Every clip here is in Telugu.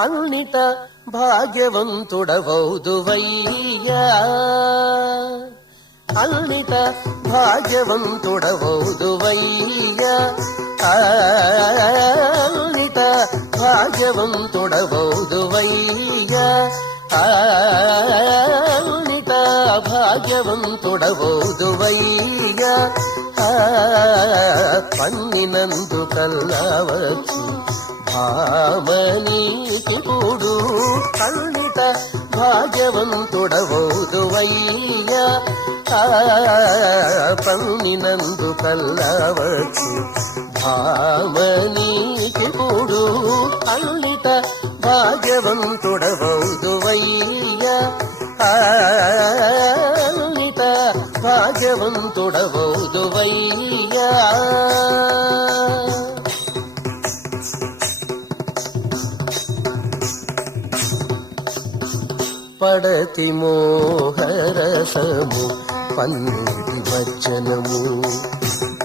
అన్నిట భాగ్యవంతుడవౌదువయ్యా, అన్నిట భాగ్యవంతుడవౌదువయ్యా, అన్నిట భాగ్యవంతుడవౌదువయ్యా, అన్నిట భాగ్యవంతుడవౌదువయ్యా. పన్నినందు కల్లావచ్చు భామనీకిపుడు అన్నిట భాగ్యవంతుడవౌదువయ్యా, పన్నినందు కల్లావచ్చు భామనీకిపుడు అన్నిట భాగ్యవంతుడవౌదువయ్యా, అన్నిట భాగ్యవంతుడవౌదువయ్యా. పడతి మోహరసము పన్నీటి వచనము,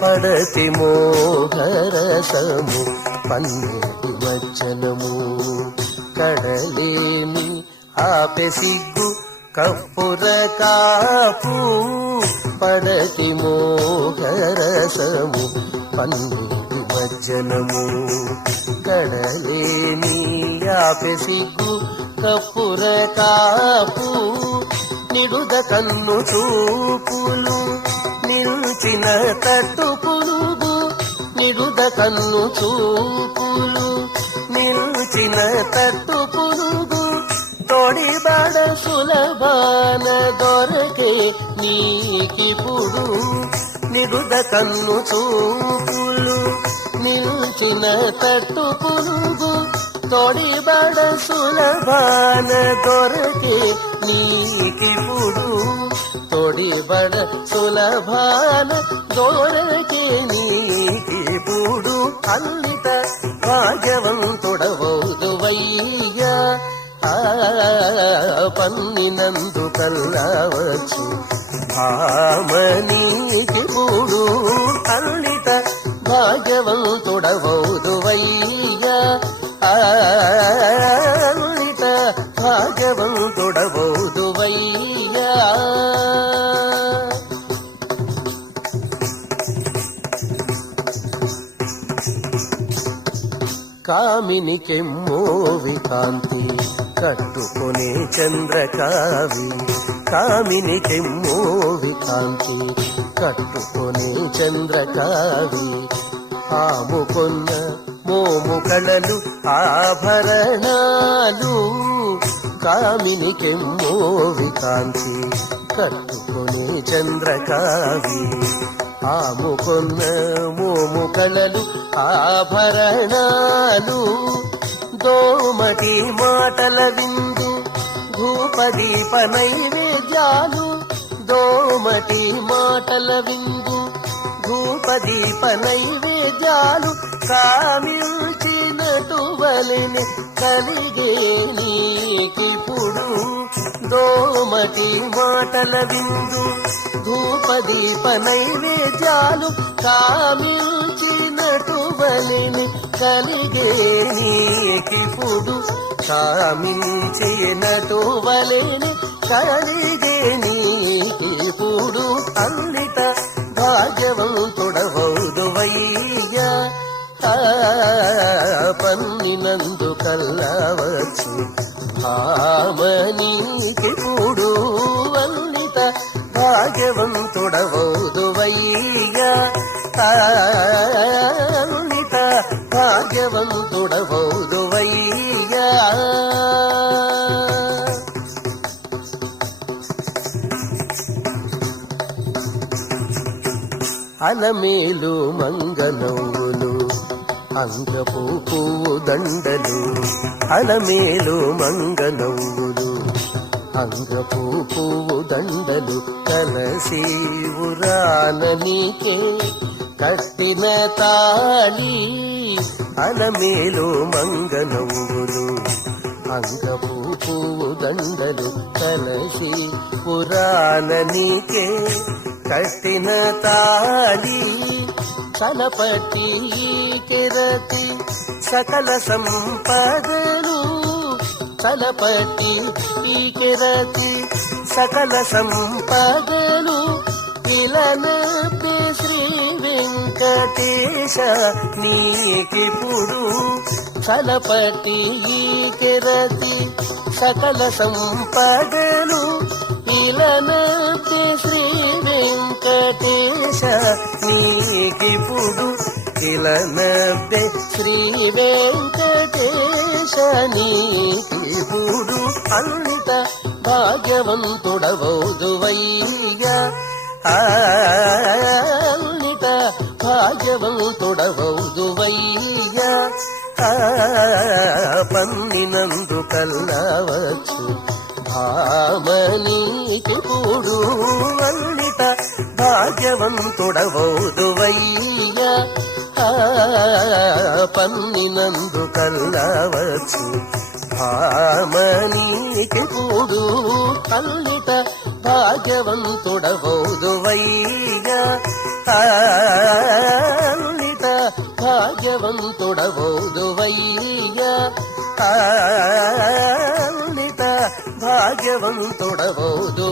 పడతి మోహరసము పన్నీటి వచనము, కడలేని ఆపె సిగ్గు కప్పుర కాపు, పడతి మోహరసము పన్నీటి వచనము, కడలేని ఆపె సిగ్గు కప్పుర కాపు, నిడుద కన్ను చూపులు నిల్చిన తట్టు పులుగు, నిడుద కన్ను చూపులు నిల్చిన తట్టు పులుగు, తొడిబడ సులభాన దొరకే నీకిపుడు, నిడుద కన్ను చూపులు నిల్చిన తట్టు పులుగు, తొడిబడ సులభాన దొరకే నీకిపుడు, తొడిబడ సులభాన దొరకే నీకిపుడు అన్నిట భాగ్యవంతుడవౌదువయ్యా, పన్నినందు కల్లావచ్చు భామనీకిపుడు అన్నిట భాగ్యవంతుడవౌదువయ్యా, అన్నిట భాగ్యవంతుడవౌదువయ్యా. కామిని కెమ్మోవి కాంతి కట్టుకొనే చంద్రకావి, కామిని కెమ్మోవి కాంతి కట్టుకొనే చంద్రకావి, ఆముకొన్న మోము కళలు ఆభరణాలు, కామిని కెమ్మోవి కాంతి కట్టుకొనే చంద్రకావి, ఆముకొన్న మోము కళలు ఆభరణాలు, దోమటి మాటల విందు ధూపదీప నైవేద్యాలు, దోమటి మాటల విందు ధూపదీప నైవేద్యాలు, కామిల్చినటు వలె కలిగే నీకిపుడు, దోమటి మాటల విందు ధూపదీప నైవేద్యాలు, కామిల్చినటు వలె కలిగే నీకిపుడు, కామించినటు వలె కలిగే నీకిపుడు అన్నిట భాగ్యవంతుడవౌదువయ్యా, పన్నినందు కల్లావచ్చు భామనీకిపుడు అన్నిట భాగ్యవంతుడవౌదువయ్యా, అన్నిట భాగ్యవంతుడవౌదువయ్యా. అలమేలు మంగనవ్వులు అంగపు పువ్వు దండలు, అలమేలు మంగనవ్వులు అంగపు పువ్వు దండలు, కలసి ఉరాన నీకే కట్టిన తాళి, అలమేలు మంగనవ్వులు అంగపు పువ్వు దండలు, కలసి పురాణ నీకే కట్టిన తాళి, తలపట్టి కిరతి సకల సంపదలు, చలపతి ఈకెరతి సకల సంపదలు ఇలనపే శ్రీ వెంకటేశ నీకిప్పుడు చలపతి ఈకెరతి సకల సంపదలు ఇలనపే శ్రీ వెంకటేశ నీకిప్పుడు ఇలనపే శ్రీ వెంకటేశ నీకిప్పుడు అన్నిట భాగ్యవంతుడవౌదువయ్యా అన్నిట భాగ్యవంతుడవౌదువయ్యా పన్నినందు కల్లవచ్చు భామనీకి కూడు అన్నిట భాగ్యవంతుడవౌదువయ్యా పన్నినందు కల్లవచ్చు భామనీకి కూడు అన్నిట భాగ్యవంతుడవౌదువయ్యా అన్నిట భాగ్యవంతుడవౌదువయ్యా అన్నిట భాగ్యవంతుడవౌదు